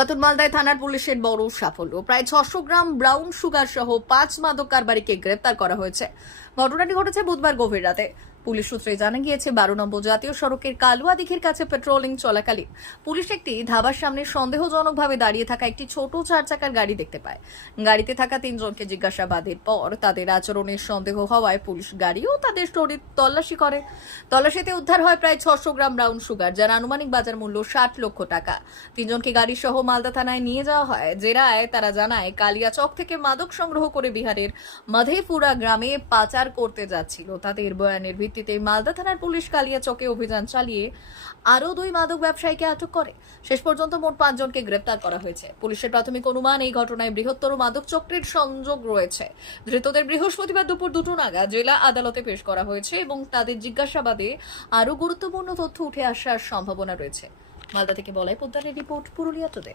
পুরাতন মালদায় থানার পুলিশের বড় সাফল্য। প্রায় ছশো গ্রাম ব্রাউন সুগার সহ পাঁচ মাদক কারবারিকে গ্রেপ্তার করা হয়েছে। ঘটনাটি ঘটেছে বুধবার গভীর রাতে। পুলিশ সূত্রে জানা গিয়েছে, বারো নম্বর জাতীয় সড়কের কালুয়া দিঘির কাছে পেট্রোলিং চলাকালীন পুলিশ একটি ধাবার সামনে সন্দেহজনকভাবে দাঁড়িয়ে থাকা একটি ছোট চার চাকার গাড়ি দেখতে পায়। গাড়িতে থাকা তিনজনকে জিজ্ঞাসাবাদের পর তাদের আচরণের সন্দেহ হওয়ায় পুলিশ গাড়ি ও তাদের স্টোরির তল্লাশি করে। তল্লাশিতে উদ্ধার হয় প্রায় ছশো গ্রাম ব্রাউন সুগার যার আনুমানিক বাজার মূল্য ষাট লক্ষ টাকা। তিনজনকে গাড়ি সহ মালদা থানায় নিয়ে যাওয়া হয়। জেরায় তারা জানায় কালিয়াচক থেকে মাদক সংগ্রহ করে বিহারের মাধেপুরা গ্রামে পাচার করতে যাচ্ছিল। তাদের বয়ানের ভিত্তিতে মালদা থানার পুলিশ কালিয়াচকে অভিযান চালিয়ে আরও দুই মাদক ব্যবসায়ীকে আটক করে। শেষ পর্যন্ত মোট পাঁচজনকে গ্রেপ্তার করা হয়েছে। পুলিশের প্রাথমিক অনুমান, এই ঘটনায় বৃহত্তর মাদক চক্রের সংযোগ রয়েছে। ধৃতদের বৃহস্পতিবার দুপুর দুটো নাগাদ জেলা আদালতে পেশ করা হয়েছে এবং তাদের জিজ্ঞাসাবাদে আরও গুরুত্বপূর্ণ তথ্য উঠে আসার সম্ভাবনা রয়েছে। মালদা থেকে বলাই পোদ্দারের রিপোর্ট, পুরুলিয়া টুডে